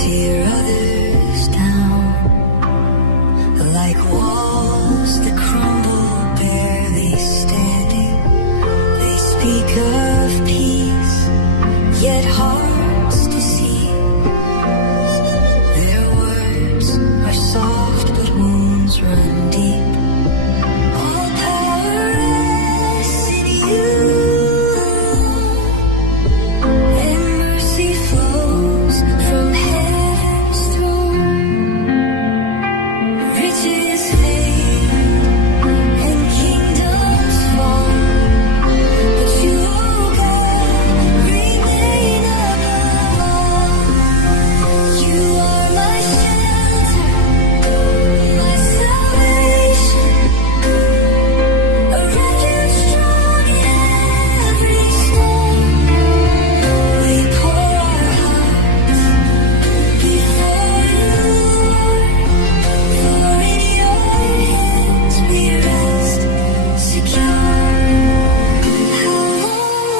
tear others down, like walls that crumble, barely standing. They speak of peace, yet hearts to see. Their words are soft, but wounds run deep. All power rests in you, and mercy flows from heaven's throne. Riches fade and kingdoms fall, but you, oh God, remain above all. You are my shelter, my salvation, a refuge strong in every storm. We pour our hearts before you, Lord, for in your hands we rest secure. How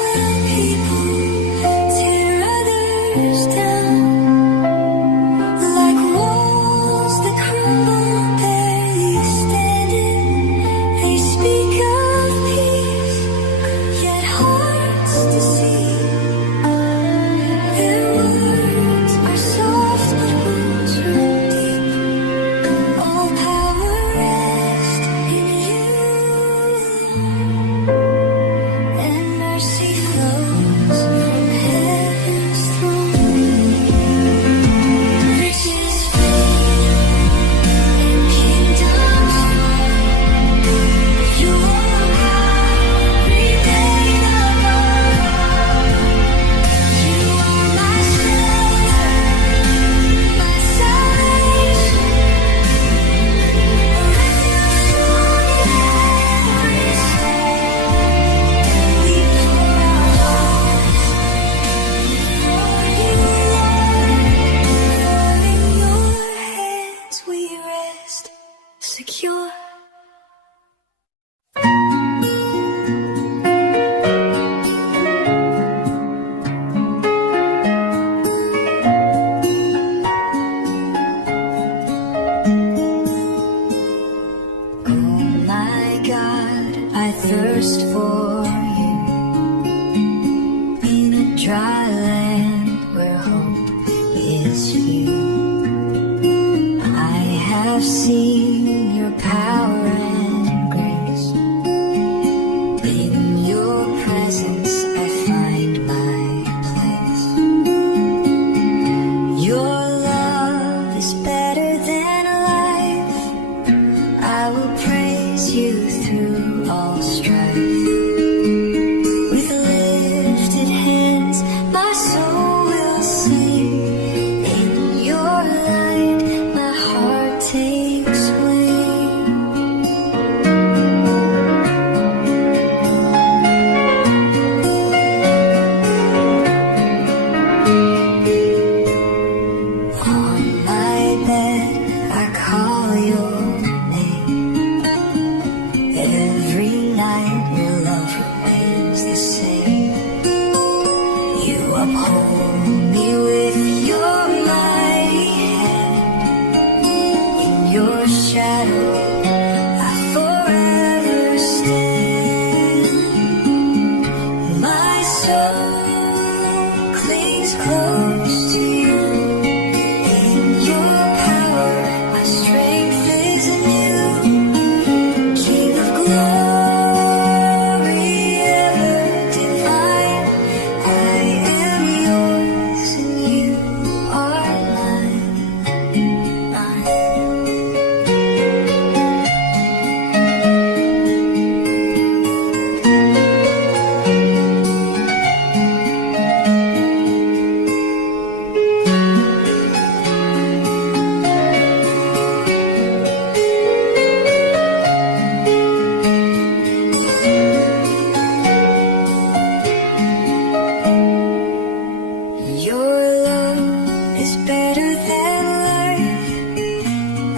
will people tear others down, like walls that crumble, barely standing? They speak of peace, yet hearts to see. Their words are soft, but wounds run deep. All power rests in you, and mercy flows from heaven's throne. Riches fade and kingdoms fall, but you, oh God, remain above all. You are my shelter, my salvation, a refuge strong in every storm. We pour our hearts before you, Lord, for in your hands we rest secure. Oh my God, I thirst for you in a dry land where hope is few. I have seen your power and grace. In your presence I find my place. Your love is better than life. I will praise you through all strife. With lifted hands, my soul will sing. In your light, my heart takes wing. On my bed, I call your name. Every night, your love remains the same. You uphold me with your mighty hand. In your shadow, I forever stand. My soul clings close to you. In your power, my strength is new. King of glory, ever divine, I am yours and you are mine. Your love is better than life.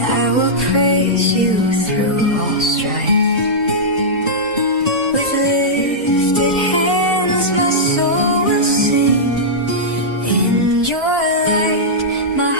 I will praise you through all strife. With lifted hands, my soul will sing. In your light, my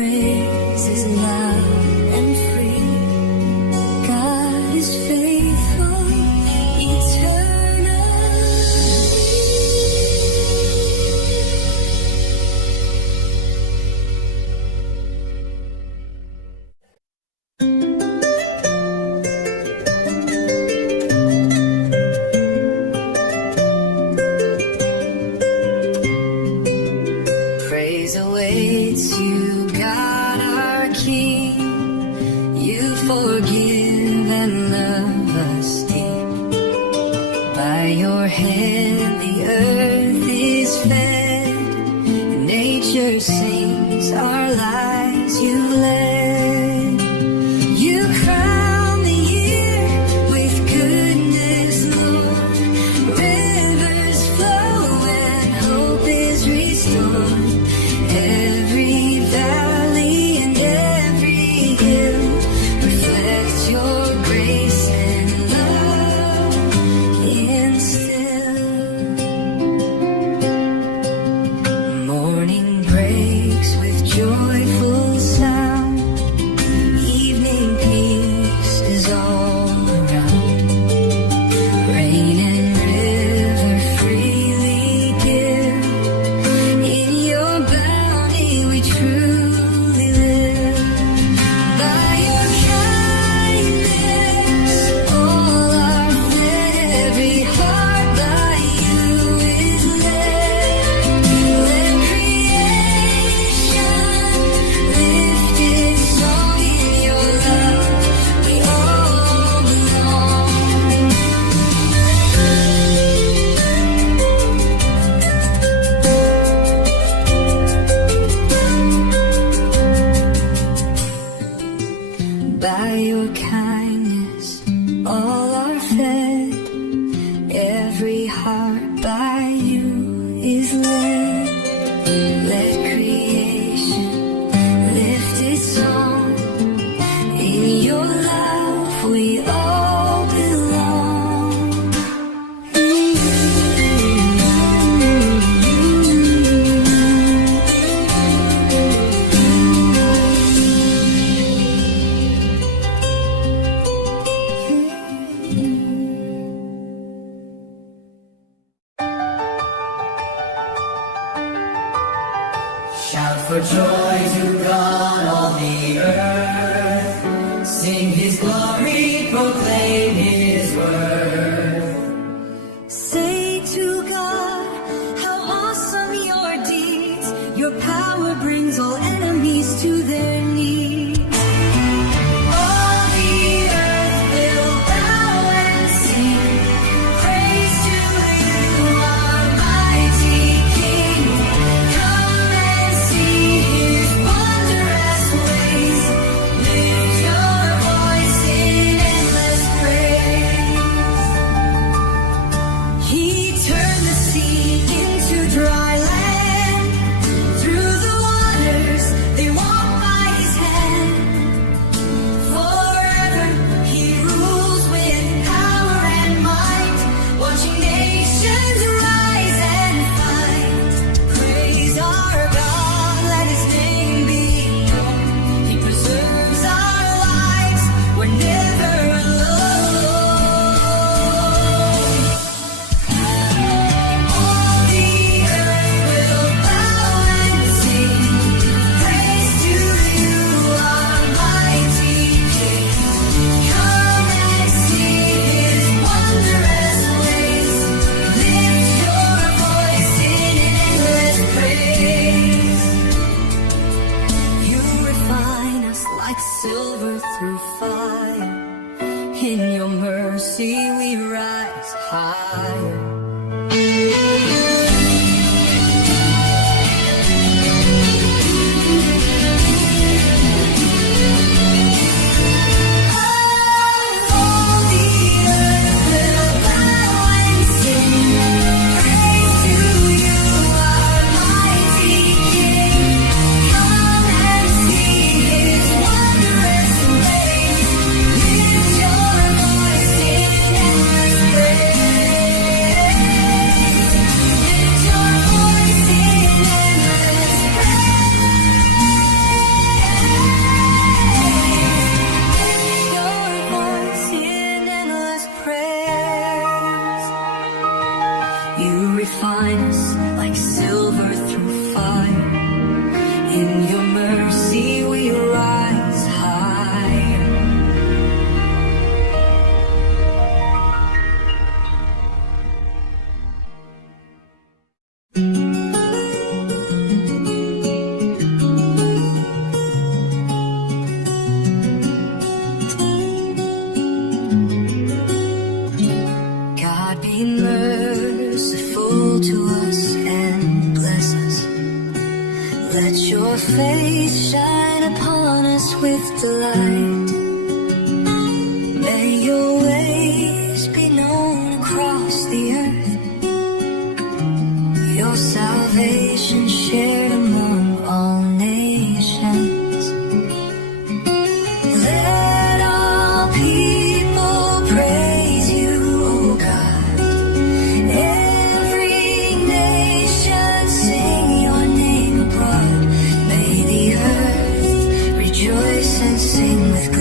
praise is loud and free. God is faithful eternally. Praise awaits you, God our King. You forgive and love us deep. By your hand the earth is fed, nature sings our lives you led. You crown the year with goodness, Lord. Rivers flow and hope is restored. Every valley and every hill reflects your grace and love instill. Morning breaks with joyful sound. Evening peace is all around. Rain and river freely give. In your bounty we truly live. By your kindness all are fed. Every heart by you is led. Let creation lift its song. In your love we all belong. By your kindness all are fed. Every heart by you is led. Let creation lift its song. In your love we all belong. Shout for joy to God, all the earth. Sing His glory, proclaim His worth. Say to God, how awesome your deeds. Your power brings all enemies to their knees. All the earth will bow and sing praise to you, our mighty King. Come and see His wondrous ways. Lift your voice in endless praise. He turned the sea into dry land. Through the waters they walk by His hand. Forever He rules with power and might, watching nations rise and fight. Praise our God, let His name be known. He preserves our lives, we're never alone. All the earth will bow and sing praise to you, our mighty King. Come and see His wondrous ways. Lift your voice in endless praise. You refine us like silver through fire. In your mercy we rise higher. All the earth will bow and sing praise to you, our mighty King. Come and see His wondrous ways. Lift your voice in endless praise. with delight. May your ways be known across the earth, your salvation shared among all nations. Let all people praise you, O God. Every nation sing your name abroad. May the earth rejoice and sing with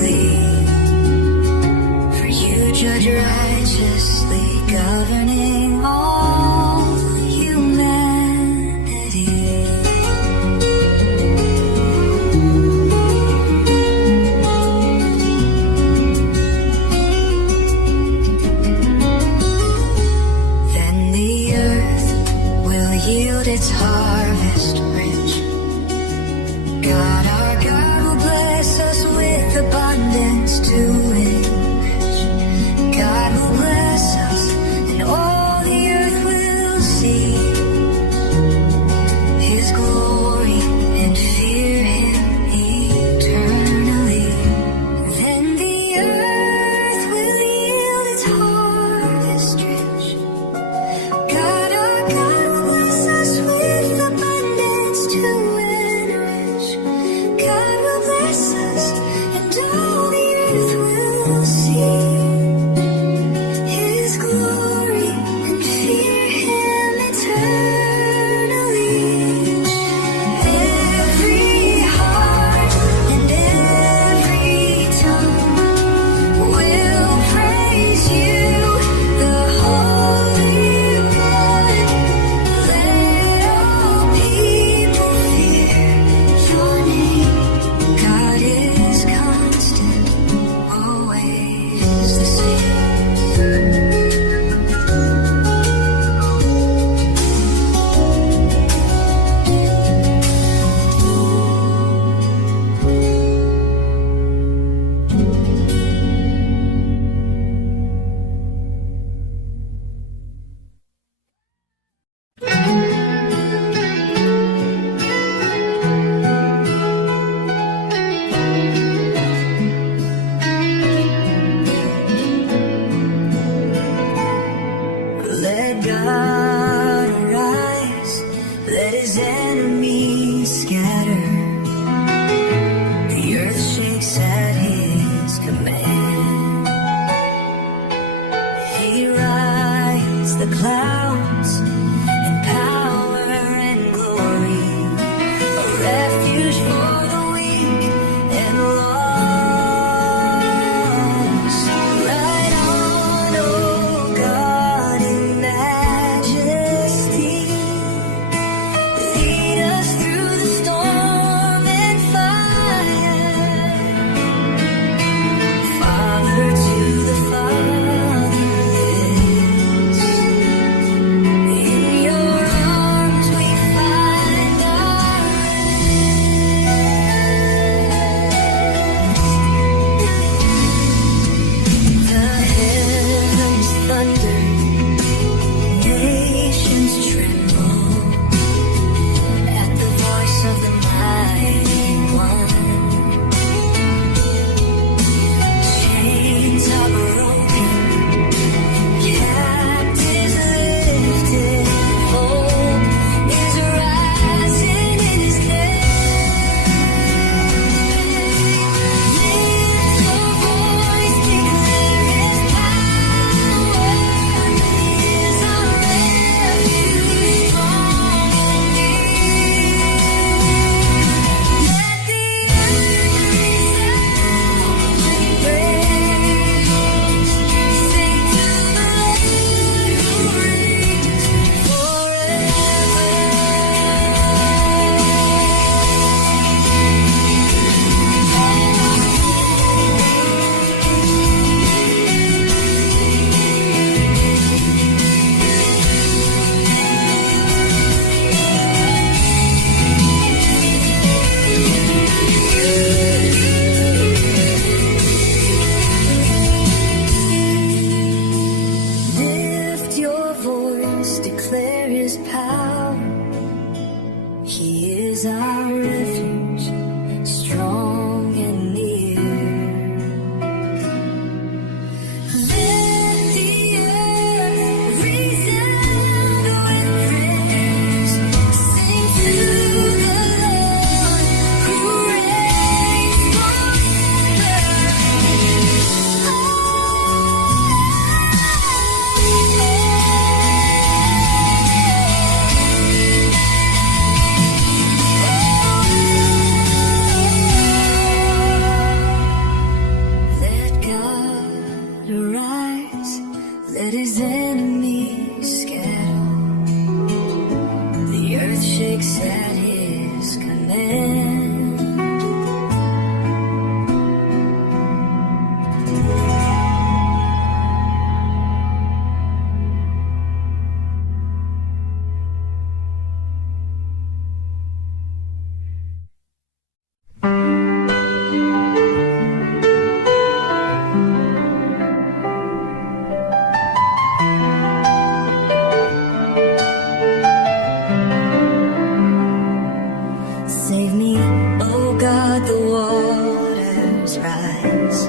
waters rise.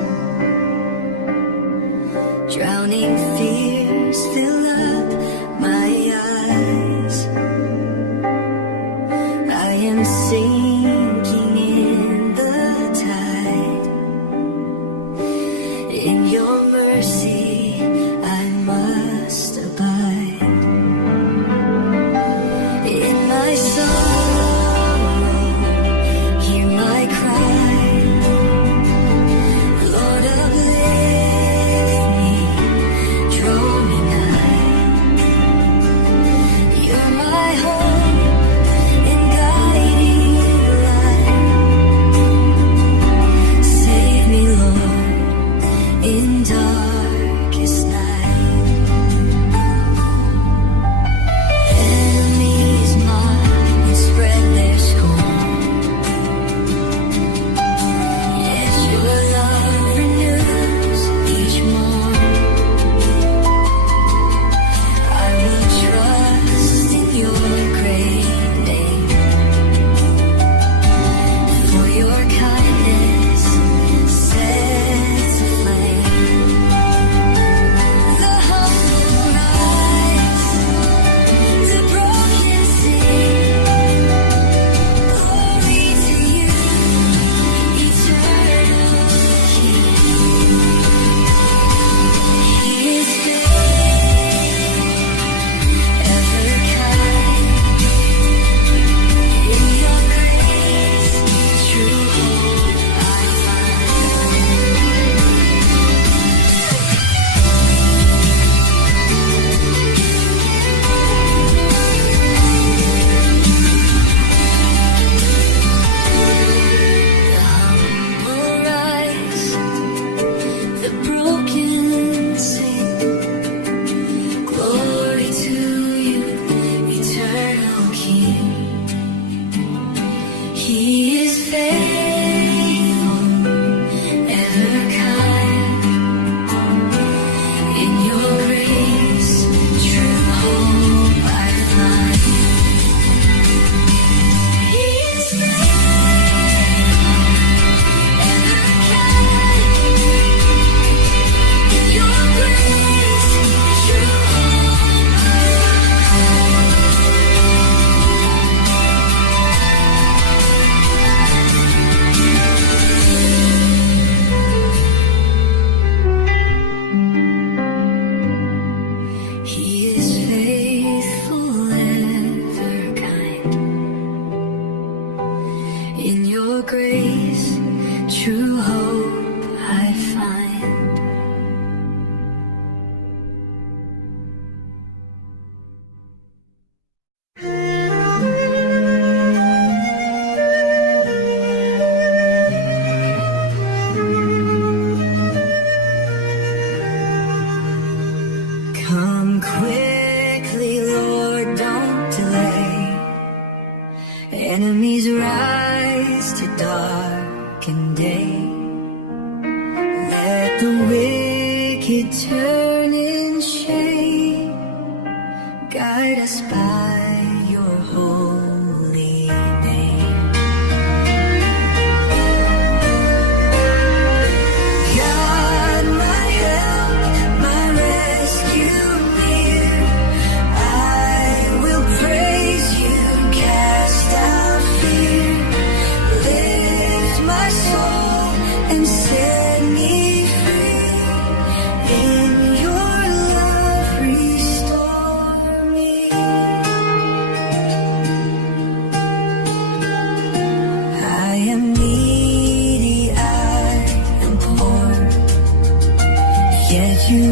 Drowning fears fill up my eyes. I am sinking in the tide. In your mercy I must abide. In my sorrow, hear my cry. Lord, uplift me, draw me nigh. You're my hope and guiding light. Save me, Lord, in darkest night. Enemies mock and spread their scorn, yet your love renews each morn. I will trust in your great name, for your kindness sets aflame. The humble rise, the broken sing. Glory to you, eternal King. He is faithful, ever kind. In your grace, true hope I The humble rise, the broken sing. Glory to you, eternal King. He is faithful, ever kind. In your grace, true hope I find. He is faithful, ever kind. In your grace, true hope I find. He is faithful, ever kind. In your grace, true hope I find. Come quickly, Lord, don't delay. Enemies rise to darken day. Let the wicked turn in shame. Guide us by your holy name. God, my help, my rescue near. I will praise you, cast out fear. Lift my soul and set me free. In your love, restore me. I am needy, I am poor, yet you